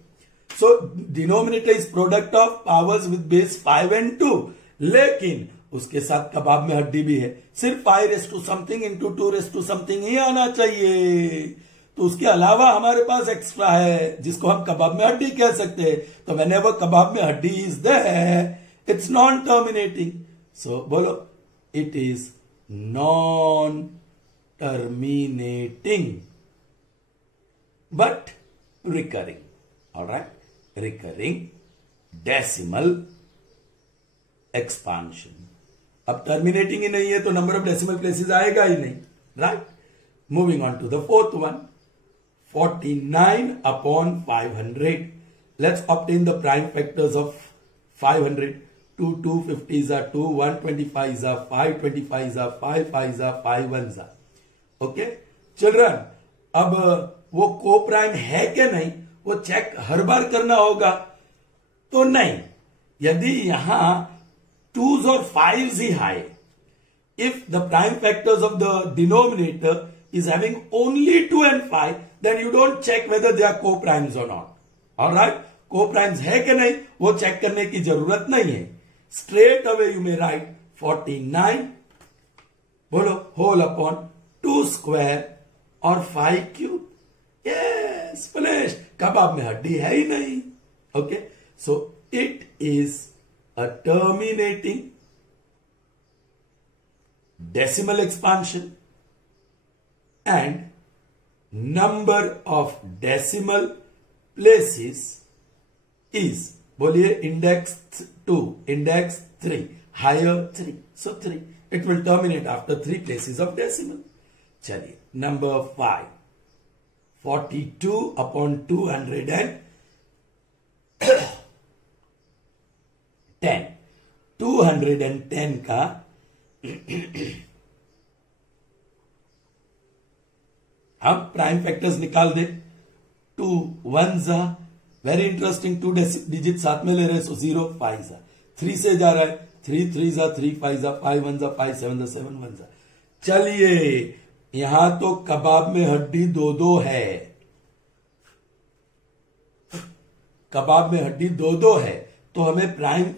सो denominator is product of powers with base 5 and 2. लेकिन उसके साथ कबाब में हड्डी भी है. सिर्फ 5 raised to something into 2 raised to something ही आना चाहिए. तो उसके अलावा हमारे पास एक्स्ट्रा है जिसको हम कबाब में हड्डी कह सकते हैं. तो व्हेनेवर कबाब में हड्डी is there, it's non terminating. So बोलो, it is non terminating but recurring. Alright, recurring decimal expansion. अब टर्मिनेटिंग ही नहीं है तो नंबर ऑफ डेसिमल प्लेसेस आएगा ही नहीं. Right. Moving on to the fourth one. 49 upon 500. Let's obtain the prime factors of 500. 2 250s are 2, 125s are 5, 25s are 5, 5s are 5, 1s are. Okay? Children, अब वो को प्राइम है क्या नहीं, वो चेक हर बार करना होगा. तो नहीं, यदि यहां 2s और 5s ही आए, if the prime factors of the denominator is having only 2 and 5, then you don't check whether they are co-primes or not. Alright? Co-primes है कि नहीं, वो चेक करने की जरूरत नहीं है. Straight away you may write 49, बोलो, whole upon 2 square और 5 cube. Yes, finished. कबाब में हड्डी है ही नहीं. Okay? So it is a terminating decimal expansion and number of decimal places is, बोलिए, index 2, index 3, higher 3. So 3. It will terminate after 3 places of decimal. चलिए, number 5. 42 upon 210. 210 का हम प्राइम फैक्टर्स निकाल दे. 2 1s आ, वेरी इंटरेस्टिंग, 2 डिजिट साथ में ले रहे हैं, सो 0 5s आ. 3 से जा रहा है, 3 3s आ, 3 5s आ, 5 1s आ, 5 7s आ, 7 1s आ. चलिए, यहां तो कबाब में हड्डी 2 है. कबाब में हड्डी 2 है, तो हमें प्राइम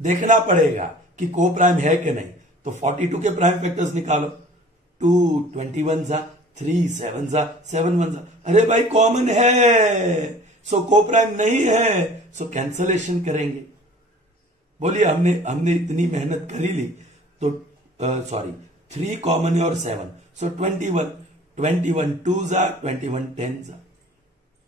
देखना पड़ेगा कि को प्राइम है कि नहीं. तो 42 के प्राइम फैक्टर्स निकालो. 2 21s आ, 3 7s आ, 7 1s आ. अरे भाई, कॉमन है, सो को प्राइम नहीं है, सो कैंसलेशन करेंगे. बोलिए, हमने इतनी मेहनत कर ही ली, तो सॉरी 3 कॉमन है और 7, सो 21 2 जा 21 10 जा,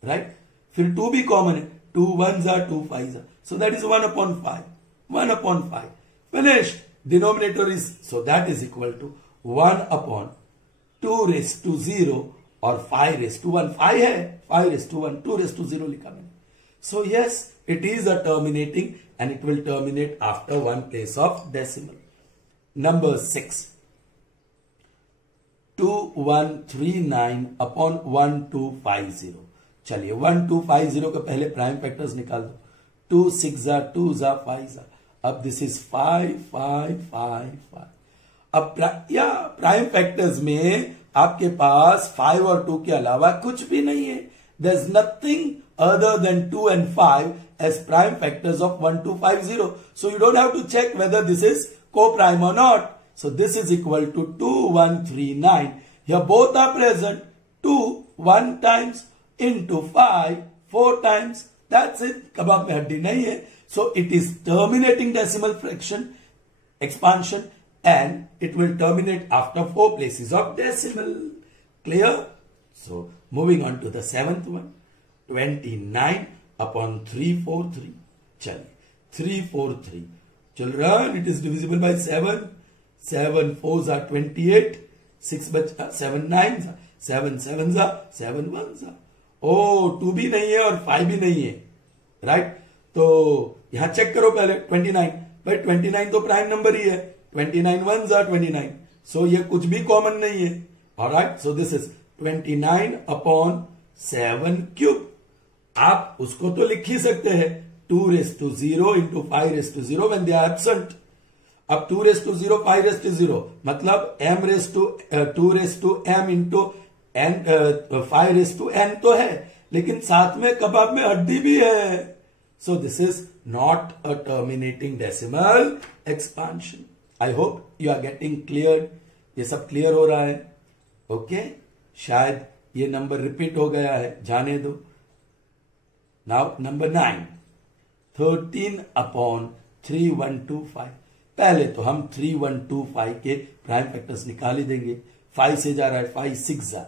राइट। फिर 2 भी कॉमन है, 2 1 जा 2 5 जा, so that is 1/5, 1/5 finish. Denominator is, so that is equal to 1/2 raise to 0 और 5 रेस टू 1, 5 है 5 रेस टू 1, 2 रेस टू 0 लिखा मैंने। So yes, it is a terminating and it will terminate after one place of decimal. Number 6. 2139 upon 1250. चलिए 1250 का पहले prime factors निकाल दो। 2 6 जा 2 जा 5 जा। अब दिस इज 5 5 5 5। अब प्राइम फैक्टर्स में आपके पास 5 और 2 के अलावा कुछ भी नहीं है। There's nothing other than 2 and 5 as prime factors of 1250. So you don't have to check whether this is co-prime or not. So this is equal to 2139. Here both are present. 2 1 times into 5 4 times. That's it. कबाब में हड्डी नहीं है. So it is terminating decimal fraction expansion and it will terminate after 4 places of decimal. Clear? So moving on to the 7th one. 29 upon 343. चलिए 343. Children, it is divisible by 7. 7 4s are 28. 6 बचा 7 9s are 7 7s are 7 1s are. Oh, 2 भी नहीं है और 5 भी नहीं है, right. तो यहां चेक करो पहले 29, भाई 29 तो प्राइम नंबर ही है। 29 1s are 29. सो ये कुछ भी कॉमन नहीं है। Alright, so this is 29 upon 7 cube. आप उसको तो लिख ही सकते हैं 2 raised to 0 into 5 raised to 0 when they are absent. अब 2 raised to 0 5 raised to 0 मतलब m raised to 2 raised to m into n 5 raised to n तो है, लेकिन साथ में कबाब में हड्डी भी है। So this is not a terminating decimal expansion. I hope you are getting clear. ये सब क्लियर हो रहा है? ओके शायद ये नंबर रिपीट हो गया है, जाने दो। Now number 9, 13 upon 3125। पहले तो हम 3125 के प्राइम फैक्टर्स निकाल ही देंगे। 5 से जा रहा है 5 6 जा,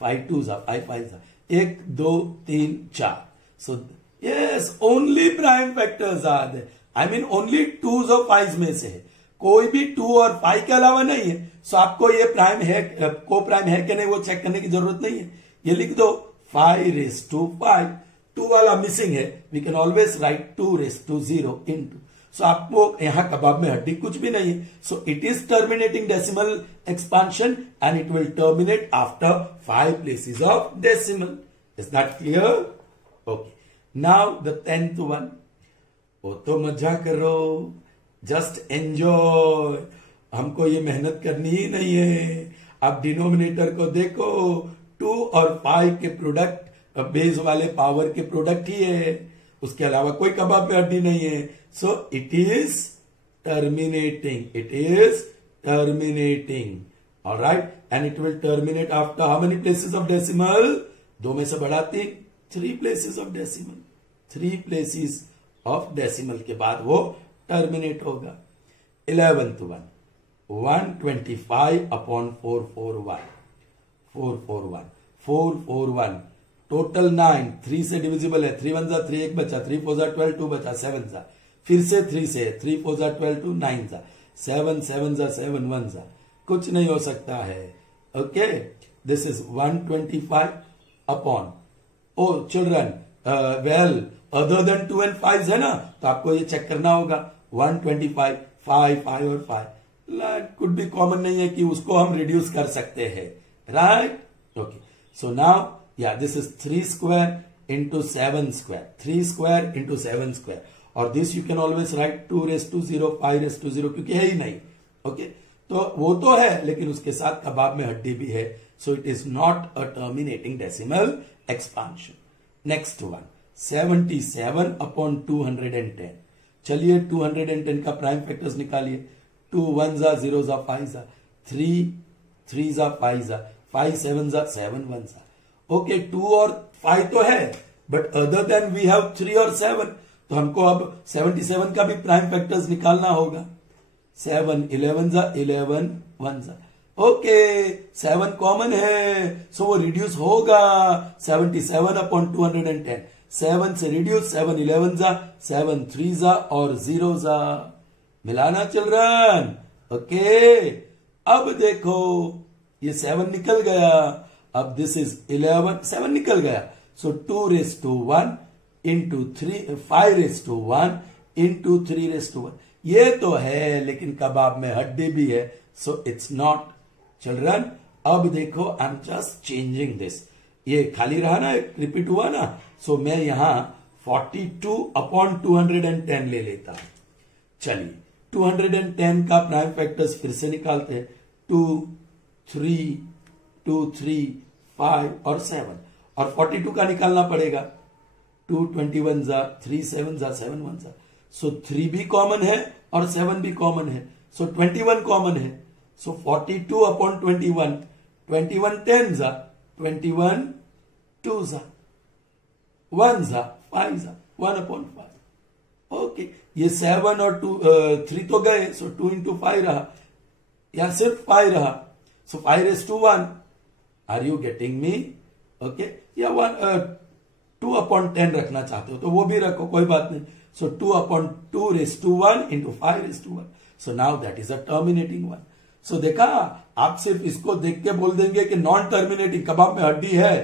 5 2 जा 5 5 जा, 1 2 3 4। So yes only prime factors are there. I mean only 2s और 5s में से है, कोई भी 2 और 5 के अलावा नहीं है। सो आपको ये प्राइम है को प्राइम है कि नहीं वो चेक करने की जरूरत नहीं है। ये लिख दो 5 raised to 5। 2 वाला मिसिंग है, we can always write 2 raised to 0 into। So आपको यहां कबाब में हड्डी कुछ भी नहीं है। So it is terminating decimal expansion and it will terminate after 5 places of decimal. Is that clear? Okay, now the 10th one. वो तो मजा करो, जस्ट एंजॉय। हमको ये मेहनत करनी ही नहीं है। आप डिनोमिनेटर को देखो, 2 और 5 के प्रोडक्ट बेस वाले पावर के प्रोडक्ट ही है, उसके अलावा कोई कबाब में हड्डी नहीं है। So it is terminating, it is terminating. Alright, and it will terminate after how many places of decimal? 2 में से बढ़ा 3 places of decimal. 3 places of decimal के बाद वो टर्मिनेट होगा। 11th one, 125 upon 441। 441 टोटल 9, 3 से डिविजिबल है। 3 1 जा 3 1 बचा, 3 4 जा 12 2 बचा, 7 जा, फिर से 3 से 3 4 जा 12 2 9 जा, 7 7 जा 7 1 जा, कुछ नहीं हो सकता है। Okay, this is 125 upon, oh children well other than 2 and 5 है ना, तो आपको ये चेक करना होगा। 125 5 5 और 5 कुछ भी कॉमन नहीं है कि उसको हम रिड्यूस कर सकते हैं, राइट? ओके, सो नाउ या this is 3 square into 7 square, 3 square into 7 square, और this you can always write 2 raised to 0 5 raised to 0 क्योंकि है ही नहीं। ओके, तो वो तो है लेकिन उसके साथ कबाब में हड्डी भी है। So it is not a terminating decimal expansion. Next one, 77 upon 210। चलिए 210 का प्राइम फैक्टर्स निकालिए। 2 1 जा 0 जा 5 जा, 3 3 जा 5 जा, 5 7 जा 7 1 जा। ओके, 2 और 5 तो है, but other than we have 3 और 7। तो हमको अब 77 का भी प्राइम फैक्टर्स निकालना होगा। 7 11 जा 11 1 जा, ओके 7 कॉमन है, सो वो रिड्यूस होगा 77 अपॉन 210। 7 से रिड्यूस, 7 11 जा, 7 3 जा और 0 जा, मिलाना चिल्ड्रन। ओके अब देखो ये 7 निकल गया, अब दिस इज 11, 7 निकल गया, so 2 raise to 1 into 3, 5 raise to 1 into 3 raise to 1। ये तो है लेकिन कबाब में हड्डी भी है, सो इट्स नॉट चिल्ड्रन। अब देखो I am just changing this, ये खाली रहा ना, रिपीट हुआ ना, सो मैं यहां 42 अपॉन 210 ले लेता हूं। चलिए 210 का प्राइम फैक्टर्स फिर से निकालते हैं, 2 3 2 3 5 और 7, और 42 का निकालना पड़ेगा, 2 21 जा, 3 7 जा, 7 1 जा, सो 3 भी कॉमन है और 7 भी कॉमन है, सो 21 कॉमन है, सो 42 अपॉन 21, 21 10 जा, 21 2 जा, 1 जा, 5 जा, 1 अपॉन 5। ओके ये 7 और 3 तो गए, सो 2 इंटू 5 रहा, या सिर्फ 5 रहा, so 5 raise to 1। Are you getting me? Okay या 2 अपॉन 10 रखना चाहते हो तो वो भी रखो, कोई बात नहीं। So 2 upon 2 raise to 1 into 5 raise to 1, so now that is a terminating one. So देखा, आप सिर्फ इसको देख के बोल देंगे कि नॉन टर्मिनेटिंग, कबाब में हड्डी है,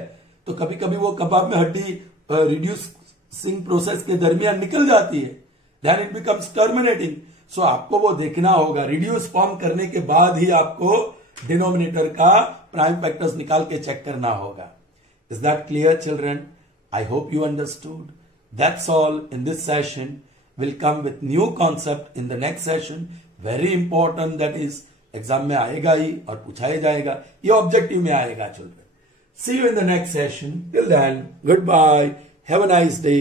तो कभी कभी वो कबाब में हड्डी रिड्यूसिंग प्रोसेस के दरमियान निकल जाती है, देन इट बिकम्स टर्मिनेटिंग। सो आपको वो देखना होगा, रिड्यूस फॉर्म करने के बाद ही आपको डिनोमिनेटर का प्राइम फैक्टर्स निकाल के चेक करना होगा। Is that clear children? I hope you understood. That's all in this session. Will come with new concept in the next session, very important, that is exam में आएगा ही और पूछा ही जाएगा, ये ऑब्जेक्टिव में आएगा children. See you in the next session, till then good bye, have a nice day.